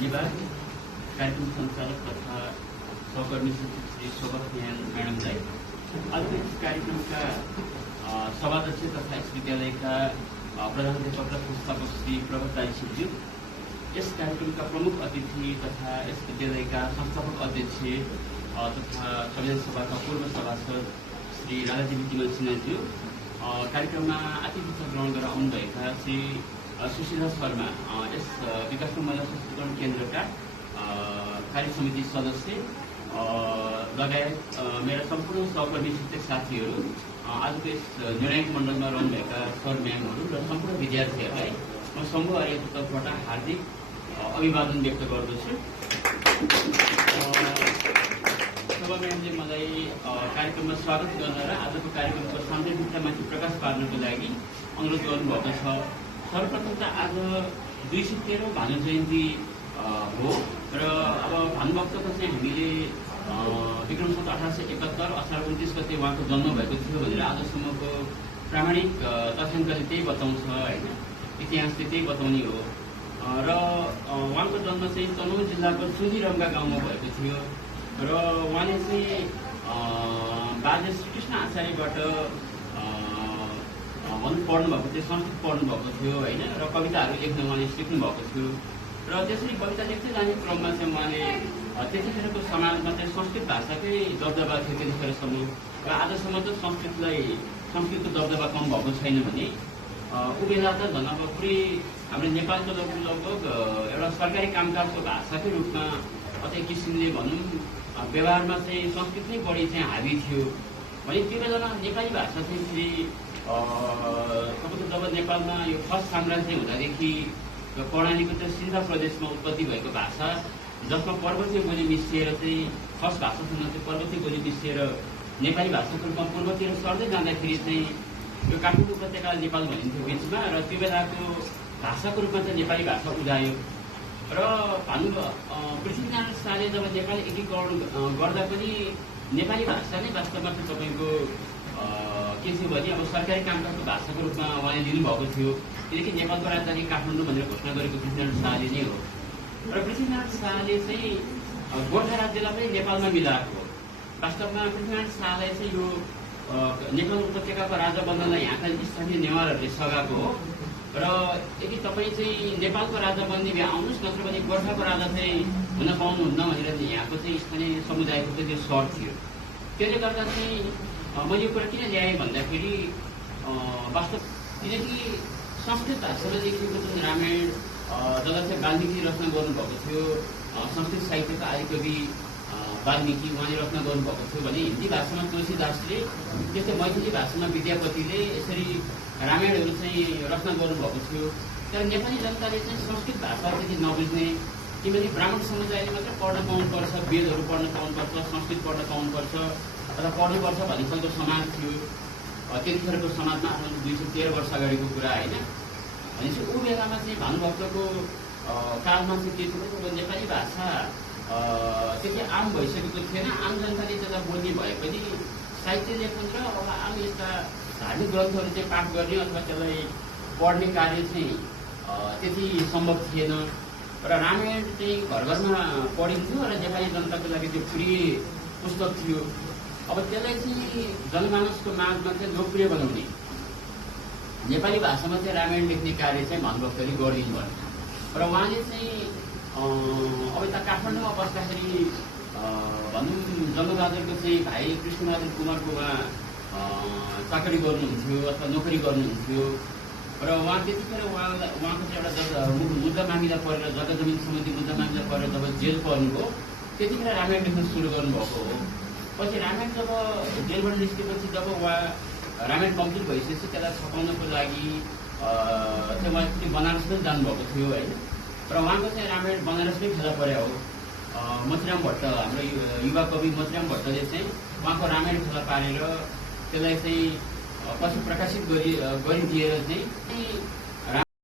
धन्यवाद कार्यक्रम सञ्चालक तथा सहकर्मी सचिव श्री शोभा म्याडमलाई। आजको यस कार्यक्रमका सभाध्यक्ष तथा यस विद्यालयका प्रधानाध्यापक र संस्थापक श्री प्रभात दाइज्यू, यस कार्यक्रमका प्रमुख अतिथि तथा यस विद्यालयका संस्थापक अध्यक्ष तथा संविधान सभाका पूर्व सभासद श्री राधादेवी तिमल सिन्हाज्यू, कार्यक्रममा आतिथ्य ग्रहण गरेर आउनुभएका श्री सुशीला शर्मा, यस विकासको महिला सशक्तिकरण केन्द्रका कार्य समिति सदस्य लगायत मेरा सम्पूर्ण सहकर्मी शिक्षक साथीहरू, आजको यस निर्णायक मण्डलमा रहनुभएका सर म्यामहरू र सम्पूर्ण विद्यार्थीहरूलाई म समूह आर्यको तर्फबाट हार्दिक अभिवादन व्यक्त गर्दछु। शोभा म्यामले मलाई कार्यक्रममा स्वागत गर्न र आजको कार्यक्रमको सान्दर्भिकतामाथि प्रकाश पार्नको लागि अनुरोध गर्नुभएको छ। सर्वप्रथम त आज 213औं भानु जयन्ती हो र अब भानुभक्तको चाहिँ हामीले विक्रम सम्वत 1871 असार 29 गते उहाँको जन्म भएको थियो भनेर आजसम्मको प्रामाणिक तथ्याङ्कले त्यही बताउँछ होइन, इतिहासले त्यही बताउने हो। र उहाँको जन्म चाहिँ तनहुँ जिल्लाको चुलीरङ्गा गाउँमा भएको थियो र उहाँले चाहिँ बाजे श्रीकृष्ण आचार्यबाट पढ्नुभएको थियो, संस्कृत पढ्नुभएको थियो होइन, र कविताहरू लेख्न उहाँले सिक्नु भएको थियो। र त्यसरी कविता लेख्दै जाने क्रममा चाहिँ उहाँले त्यतिखेरको समाजमा चाहिँ संस्कृत भाषाकै दबदबा थियो त्यतिखेरसम्म, र आजसम्म त संस्कृतको दबदबा कम भएको छैन भने ऊ बेला त झन् अब पुरै हाम्रो नेपालको लगभग एउटा सरकारी कामकाजको भाषाकै रूपमा कतै किसिमले भनौँ व्यवहारमा चाहिँ संस्कृत नै बढी चाहिँ हावी थियो भने त्यो बेलामा नेपाली भाषा चाहिँ फेरि तपाईँको जब नेपालमा यो फर्स्ट साम्राज्य हुँदादेखि कर्णालीको चाहिँ सिन्धा प्रदेशमा उत्पत्ति भएको भाषा, जसमा पर्वतीय बोली मिसिएर चाहिँ फर्स्ट भाषासँग चाहिँ पर्वतीय बोली मिसिएर नेपाली भाषाको रूपमा पूर्वतिर सर्दै जाँदाखेरि चाहिँ यो काठमाडौँ उपत्यका नेपाल भनिन्थ्यो बिचमा, र त्यो बेलाको भाषाको रूपमा चाहिँ नेपाली भाषा उदायो। र पृथ्वीनारायण शाहले जब नेपाली एकीकरण गर्दा पनि नेपाली भाषा नै वास्तवमा चाहिँ तपाईँको के थियो भने अब सरकारी कामकाजको भाषाको रूपमा उहाँले लिनुभएको थियो। किनकि नेपालको राजधानी काठमाडौँ भनेर घोषणा गरेको पृथ्वीनारायण शाहले नै हो। र पृथ्वीनारायण शाहले चाहिँ गोर्खा राज्यलाई पनि नेपालमा मिलाएको हो। वास्तवमा पृथ्वीनारायण शाहलाई चाहिँ यो नेपाल उपत्यकाको राजा बन्नलाई यहाँका स्थानीय नेवारहरूले सघाएको हो। र यदि तपाईँ चाहिँ नेपालको राजा बन्ने भए आउनुहोस्, नत्र भने गोर्खाको राजा चाहिँ हुन पाउनुहुन्न भनेर यहाँको चाहिँ स्थानीय समुदायको चाहिँ त्यो सर थियो। त्यसले गर्दा चाहिँ मैले यो कुरा किन ल्याएँ भन्दाखेरि वास्तव किनकि संस्कृत भाषामा लेखिएको जुन रामायण जसलाई चाहिँ वाल्मिकी रचना गर्नुभएको थियो, संस्कृत साहित्यका आदिकवि वाल्मिकी उहाँले रचना गर्नुभएको थियो भने हिन्दी भाषामा तुलसीदासले, त्यस्तै मैथिली भाषामा विद्यापतिले यसरी रामायणहरू चाहिँ रचना गर्नुभएको थियो। तर नेपाली जनताले चाहिँ संस्कृत भाषा त्यति नबुझ्ने, किनभने ब्राह्मण समुदायले मात्र पढ्न पाउनुपर्छ, वेदहरू पढ्न पाउनुपर्छ, संस्कृत पढ्न पाउनुपर्छ अथवा पढ्नुपर्छ भन्ने खालको समाज थियो त्यतिखेरको समाजमा। 213 वर्ष अगाडिको कुरा होइन। भनेपछि ऊ बेलामा चाहिँ भानुभक्तको कालमा चाहिँ के थियो, नेपाली भाषा त्यति आम भइसकेको थिएन। आम जनताले त्यसलाई बोल्ने भए पनि साहित्य लेखन र अब आम यस्ता धार्मिक ग्रन्थहरू चाहिँ पाठ गर्ने अथवा त्यसलाई पढ्ने कार्य चाहिँ त्यति सम्भव थिएन। र रामायण चाहिँ घर घरमा पढिन्थ्यो र नेपाली जनताको लागि त्यो प्रिय पुस्तक थियो। अब त्यसलाई चाहिँ जनमानसको माझमा चाहिँ लोकप्रिय बनाउने, नेपाली भाषामा चाहिँ रामायण लेख्ने कार्य चाहिँ भानुभक्तले गरिदिनु भयो। र उहाँले चाहिँ अब यता काठमाडौँमा बस्दाखेरि भनौँ जङ्गबहादुरको चाहिँ भाइ कृष्णबहादुर कुमारको उहाँ चाकरी गर्नुहुन्थ्यो अथवा नोकरी गर्नुहुन्थ्यो। र उहाँ त्यतिखेर उहाँको चाहिँ एउटा मुद्दा मामिला परेर, जग्गा जमिन सम्बन्धी मुद्दा मामिला परेर जब जेल पर्नुभयो त्यतिखेर रामायण लेख्न सुरु गर्नुभएको हो। पछि रामायण जब जेलबाट निस्केपछि जब उहाँ रामायण कम्प्लिट भइसकेपछि त्यसलाई छपाउनको लागि चाहिँ उहाँ बनारस पनि जानुभएको थियो होइन। र उहाँको चाहिँ रामायण बनारसमै फेला परे हो। मोतीराम भट्ट, हाम्रो युवा कवि मोतीराम भट्टले चाहिँ उहाँको रामायण फेला पारेर त्यसलाई चाहिँ पछि प्रकाशित गरिदिएर चाहिँ